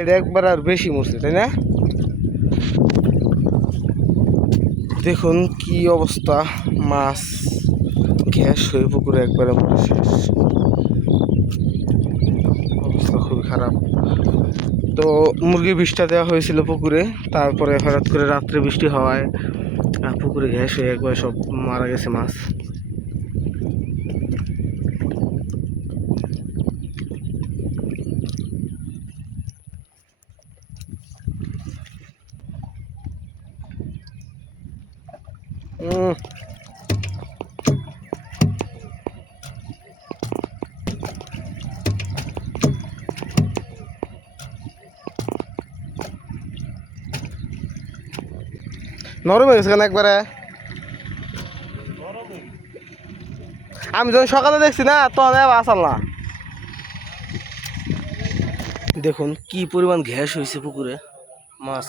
এটা একবার আর বেশি মরছে তাই না? দেখুন কি অবস্থা, মাছ গ্যাস হয়ে পুকুরে একবারে মরে শেষ। অবস্থা খুবই খারাপ। তো মুরগি বিষটা দেওয়া হয়েছিল পুকুরে, তারপরে হঠাৎ করে রাত্রে বৃষ্টি হওয়ায় পুকুরে গ্যাস হয়ে একবারে সব মারা গেছে মাছ। নরম হয়ে গেছে কেন একবারে? আমি যখন সকালে দেখছি না তখন আসাল না। দেখুন কি পরিমাণ গ্যাস হয়েছে পুকুরে। মাছ।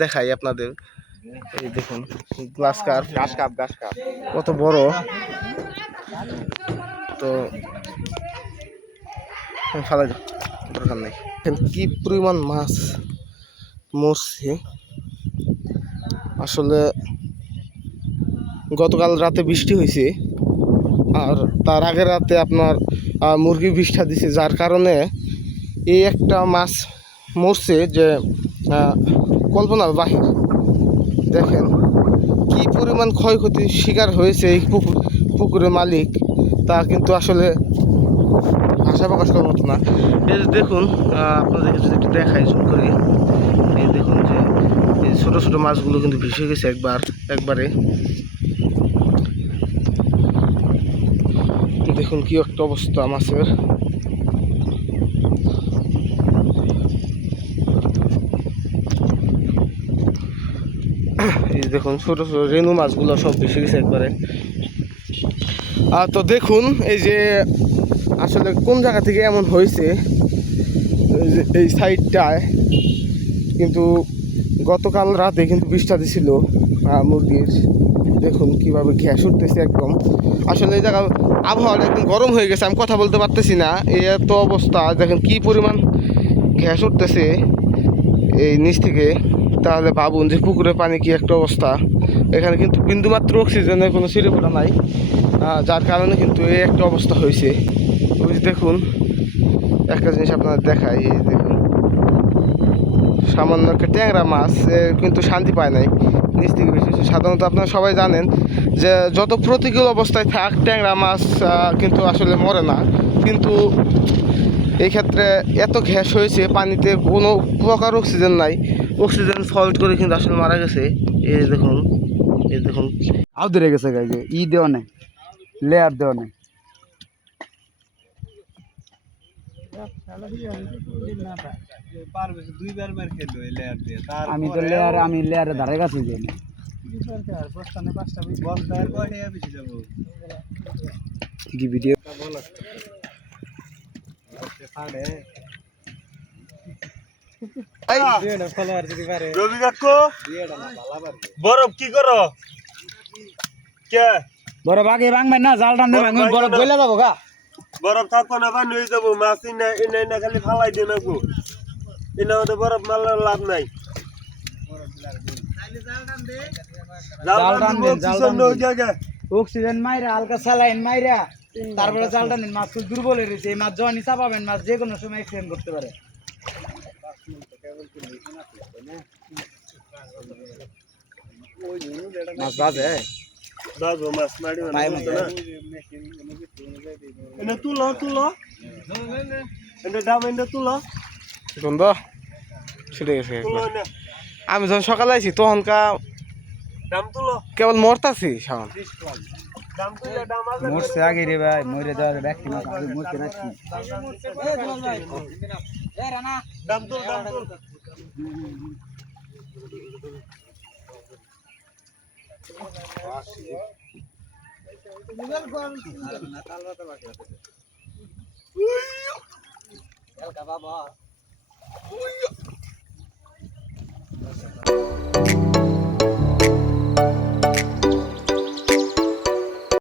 দেখাই আপনাদের। এই দেখুন গ্লাস কাপ ঘাস কাপ ঘাস কাপ কত বড়। তো ফালা যাক, দরকার নেই। কি পরিমাণ মাছ মরছে? আসলে গতকাল রাতে বৃষ্টি হয়েছে আর তার আগের রাতে আপনার মুরগি বিষ্ঠা দিছে যার কারণে এই একটা মাছ মরছে যে কল্পনার বাহির। দেখেন কি পরিমাণ ক্ষয়ক্ষতির শিকার হয়েছে এই পুকুর পুকুরের মালিক, তা কিন্তু আসলে ভাষা প্রকাশ করার মতো না। এই যে দেখুন আপনাদেরকে যদি একটু দেখাই জুম করে। এই দেখুন যে, এই ছোটো ছোটো মাছগুলো কিন্তু ভেসে গেছে একবার, একবারে। দেখুন কি একটা অবস্থা মাছের। দেখুন, ছোটো ছোটো রেনু মাছগুলো সব ভেসে গেছে একবারে। তো দেখুন, এই যে আসলে কোন জায়গা থেকে এমন হয়েছে, এই সাইডটায় কিন্তু গতকাল রাতে কিন্তু বৃষ্টি দিছিল মুরগির। দেখুন কীভাবে গ্যাস উঠতেছে একদম। আসলে এই জায়গা আবহাওয়াটা একদম গরম হয়ে গেছে, আমি কথা বলতে পারতেছি না। এই এত অবস্থা, দেখেন কি পরিমাণ গ্যাস উঠতেছে এই নিচ থেকে। তাহলে ভাবুন যে পুকুরের পানি কি একটা অবস্থা। এখানে কিন্তু বিন্দুমাত্র অক্সিজেনের কোনো সিরেপোটা নাই। যার কারণে কিন্তু এই একটা অবস্থা হয়েছে। ওই দেখুন, একটা জিনিস আপনার দেখাই, এই দেখুন। সামান্য একটা ট্যাংরা মাছ কিন্তু শান্তি পায় নাই। নিচ থেকে বেশি বেশি। সাধারণত আপনারা সবাই জানেন যে যত প্রতিকূল অবস্থায় থাক, ট্যাংরা মাছ কিন্তু আসলে মরে না। কিন্তু এই ক্ষেত্রে এত গ্যাস হয়েছে পানিতে কোনো প্রকার অক্সিজেন নাই। অক্সিজেন ফল্ট করে কিন্তু আসলে মারা গেছে। এই দেখুন এই দেখুন। আউ ধরে গেছে গাইছে ই দেওয়া নেই লেয়ার দেওয়া নেই। আমি তো লেয়ার আমি লেয়ারে ধারে না কি ভিডিও রবি কাকু বরফ কি করো? কে? বড় বাগে ভাঙবেন না জাল টান ভাঙবেন। বড় বইলা যাব গা। বরফ থাকব না বান হয়ে যাব। মাছ ইনা ইনা ইনা খালি ফালাই দিয়ে নাকু ইনা ওদের বরফ মারলে লাভ নাই। জাল টান অক্সিজেন মাইরা হালকা স্যালাইন মাইরা। তারপরে জাল টানেন মাছ খুব দুর্বল হয়ে রয়েছে এই মাছ যখনই চাপাবেন মাছ যে কোনো সময় অ্যাক্সিডেন্ট করতে পারে। মাছ বাজে? মাছ মারি মানে। না? তুলো তুলো। এনে তুলো। ছুটে গেছে আমি যখন সকালে আছি তখনকা দাম তুলো। কেবল মরতাছি সামান মরছে আগে রে ভাই মরে যাওয়ার ব্যক্তি মাছ আগে মরতে রাখছি তুল বাবা